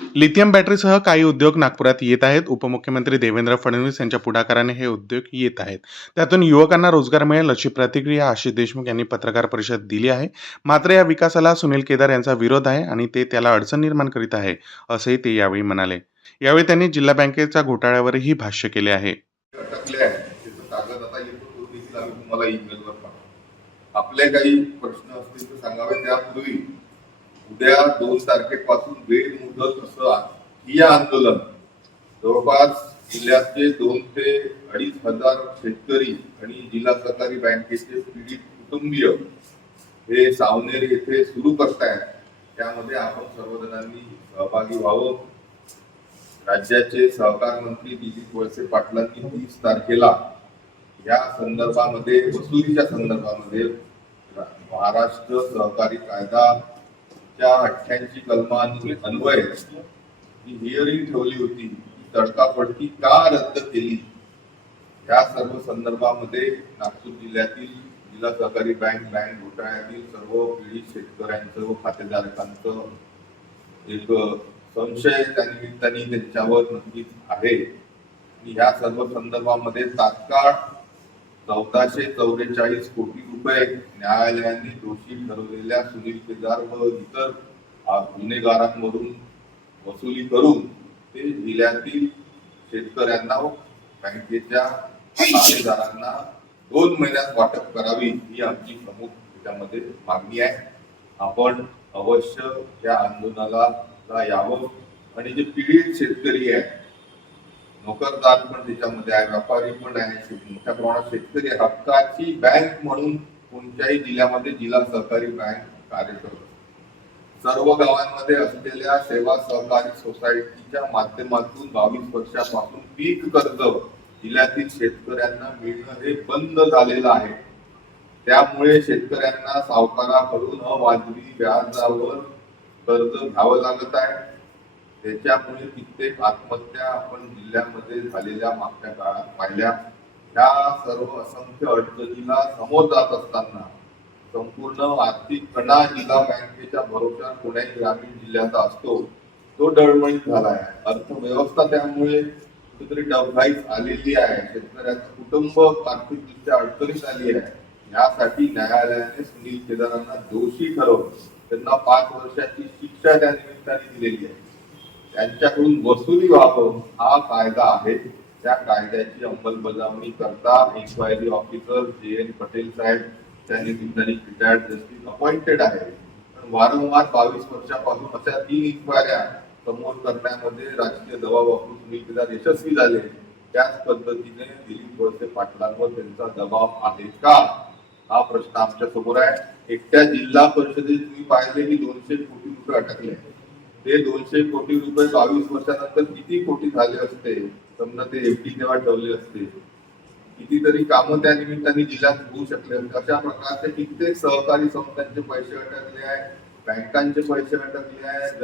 Lithium बॅटरीसह काही उद्योग नागपुरात येत आहेत. उपमुख्यमंत्री देवेंद्र फडणवीस यांच्या पुढाकाराने हे उद्योग येत आहेत. त्यातून युवकांना रोजगार मिळेल अशी प्रतिक्रिया आशिष देशमुख यांनी पत्रकार परिषद दिली आहे. मात्र या विकासाला सुनील केदार यांचा विरोध आहे आणि ते त्याला अडचण निर्माण करीत आहे असंही ते यावेळी म्हणाले. यावेळी त्यांनी जिल्हा बँकेच्या घोटाळ्यावरही भाष्य केले आहे. आपले काही प्रश्न असतील तर सांगावे त्यापूर्वी उद्या दोन तारखेपासून वेळ मुदत असं ठिय्या आंदोलन जवळपास जिल्ह्यातले दोन ते अडीच हजार शेतकरी आणि जिल्हा सहकारी बँकेचे पीडित कुटुंबीय हे सावनेर येथे सुरू करतायत. त्यामध्ये आपण सर्वजणांनी सहभागी व्हावं. राज्याचे सहकार मंत्री दिलीप वळसे पाटलांनी तीस तारखेला या संदर्भामध्ये वसुलीच्या संदर्भामध्ये महाराष्ट्र सहकारी कायदा कायदाच्या अठ्ठ्याऐंशी कलमान्वये अन्वय हिअरिंग ठेवली होती. तडकाफडकी का रद्द केली? या सर्व संदर्भामध्ये नागपूर जिल्ह्यातील जिल्हा सहकारी बँक बँक घोटाळ्यातील सर्व पीडित शेतकऱ्यांचं व खातेधारकांचं एक संशय त्या निमित्ताने त्यांच्यावर नक्कीच आहे. आणि ह्या सर्व संदर्भामध्ये तात्काळ चौदाशे चौवेचाळीस कोटी रुपये न्यायालयाने दोषी ठरवलेल्या सुनील केदार व इतर गुन्हेगारांमधून वसुली करून ते जिल्ह्यातील शेतकऱ्यांना बँकेच्या खातेदारांना दोन महिन्यात वाटप करावी ही आमची प्रमुख त्याच्यामध्ये मागणी आहे. आपण अवश्य या आंदोलनाला यावं. आणि जे पीडित शेतकरी आहे नोकरदार पण त्याच्यामध्ये आहे व्यापारी पण आहे मोठ्या प्रमाणात शेतकरी हक्काची बँक म्हणून कोणत्याही जिल्ह्यामध्ये जिल्हा सहकारी बँक कार्य करत सर्व गावांमध्ये असलेल्या सेवा सहकारी सोसायटीच्या माध्यमातून बावीस वर्षापासून पीक कर्ज जिल्ह्यातील शेतकऱ्यांना मिळणं हे बंद झालेलं आहे. त्यामुळे शेतकऱ्यांना सावकाराकडून अवाजवी व्याजावर कर्ज घ्यावं लागत आहे. त्याच्यामुळे कित्येक आत्महत्या आपण जिल्ह्यामध्ये झालेल्या मागच्या काळात पाहिल्या. ह्या सर्व असंख्य अडचणीला समोर जात असताना संपूर्ण आर्थिक कणा जिल्हा बँकेच्या भरोशा पुणे ग्रामीण जिल्ह्याचा असतो तो डळमळीत झाला आहे अर्थव्यवस्था त्यामुळे कुठेतरी डबघाईत आलेली आहे. शेतकऱ्याचं कुटुंब आर्थिकदृष्ट्या अडचणीत आली आहे. यासाठी न्यायालयाने सुनील केदारांना दोषी ठरवून त्यांना पाच वर्षाची शिक्षा त्या निमित्ताने दिलेली आहे. त्यांच्याकडून वसुली व्हावं हा कायदा आहे. त्या कायद्याची अंमलबजावणी करता inquiry officer J N Patel साहेब त्यांनी ठिकाणी रिटायर्ड जस्टिस अपॉइंटेड आहे. पण वारंवार बावीस वर्षापासून अशा तीन इन्क्वायऱ्या समोर करण्यामध्ये राजकीय दबाव वापरून सुनील केदार यशस्वी झाले. त्याच पद्धतीने दिलीप वळसे पाटलांवर त्यांचा दबाव आहे का? हा प्रश्न आमच्यासमोर आहे. एकट्या जिल्हा परिषदेत तुम्ही पाहिले की दोनशे कोटी रुपये अटकले. ते दोनशे कोटी रुपये बावीस वर्षानंतर किती कोटी झाले असते? समजा ते एफडी तेव्हा ठेवले असते. कितीतरी कामं त्या निमित्ताने जिल्ह्यात होऊ शकले असते. अशा प्रकारचे कित्येक सहकारी संस्थांचे पैसे अटकले आहेत बँकांचे पैसे अटकले आहेत